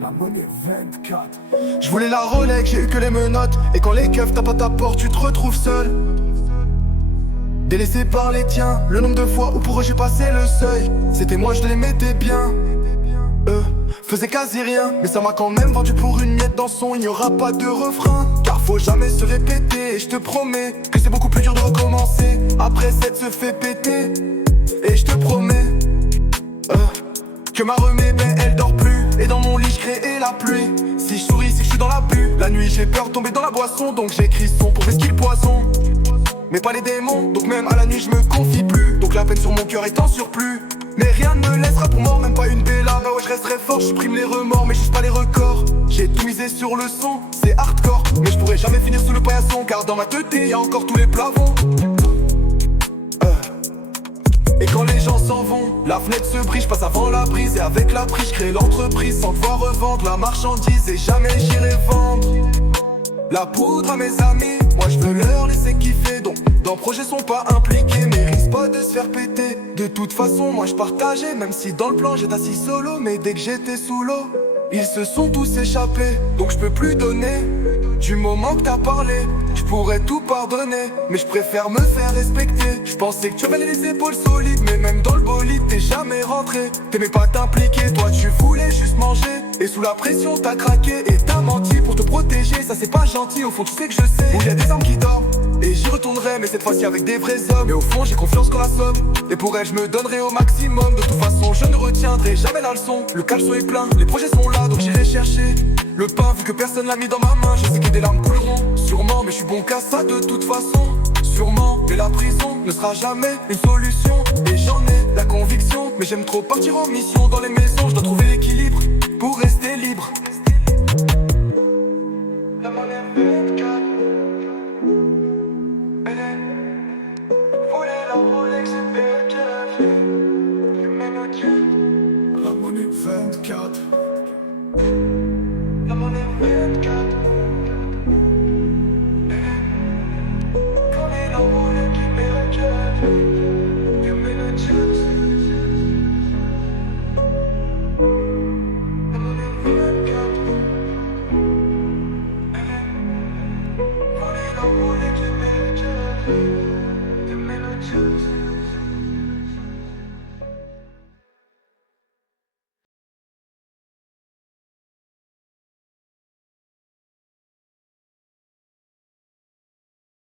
La monnaie 24. Je voulais la Rolex, j'ai eu que les menottes. Et quand les keufs tapent à ta porte, tu te retrouves seul. Délaissé par les tiens, le nombre de fois où pour eux j'ai passé le seuil. C'était moi, je les mettais bien. Eux faisaient quasi rien, mais ça m'a quand même vendu pour une miette dans son. Il n'y aura pas de refrain, car faut jamais se répéter. Et je te promets que c'est beaucoup plus dur de recommencer. Après cette se fait péter. Et je te promets que ma remée, ben elle dort plus. Et dans mon lit je crée la pluie. Si je souris c'est que je suis dans la bulle. La nuit j'ai peur de tomber dans la boisson, donc j'écris son pour esquiver le poison. Mais pas les démons, donc même à la nuit je me confie plus. Donc la peine sur mon cœur est en surplus. Mais rien ne me laissera pour mort, même pas une bella. Bah ouais je resterai fort, je supprime les remords mais je juge pas les records. J'ai tout misé sur le son, c'est hardcore. Mais je pourrais jamais finir sous le paillasson, car dans ma tête y a encore tous les plafonds. Et quand les gens s'en vont, la fenêtre se brise, je passe avant la brise. Et avec la prise, je crée l'entreprise sans devoir revendre la marchandise. Et jamais j'irai vendre la poudre à mes amis. Moi je veux leur laisser kiffer, donc dans le projet sont pas impliqués. Mais risque pas de se faire péter. De toute façon moi je partageais, même si dans le plan j'étais assis solo. Mais dès que j'étais sous l'eau, ils se sont tous échappés. Donc je peux plus donner. Du moment que t'as parlé, je pourrais tout pardonner. Mais je préfère me faire respecter. Je pensais que tu avais les épaules solides, mais même dans le bolide t'es jamais rentré. T'aimais pas t'impliquer, toi tu voulais juste manger. Et sous la pression t'as craqué et t'as menti pour te protéger. Ça c'est pas gentil, au fond tu sais que je sais où y a des hommes qui dorment. Et j'y retournerai, mais cette fois-ci avec des vrais hommes. Mais au fond j'ai confiance qu'on la somme. Et pour elle je me donnerai au maximum. De toute façon je ne retiendrai jamais la leçon. Le caleçon est plein, les projets sont là, donc j'irai chercher le pain vu que personne l'a mis dans ma main. Je sais que des larmes couleront, sûrement, mais je suis bon qu'à ça de toute façon. Sûrement, mais la prison ne sera jamais une solution. Et j'en ai la conviction, mais j'aime trop partir en mission. Dans les maisons, je dois trouver l'équilibre pour rester libre. La monnaie 24.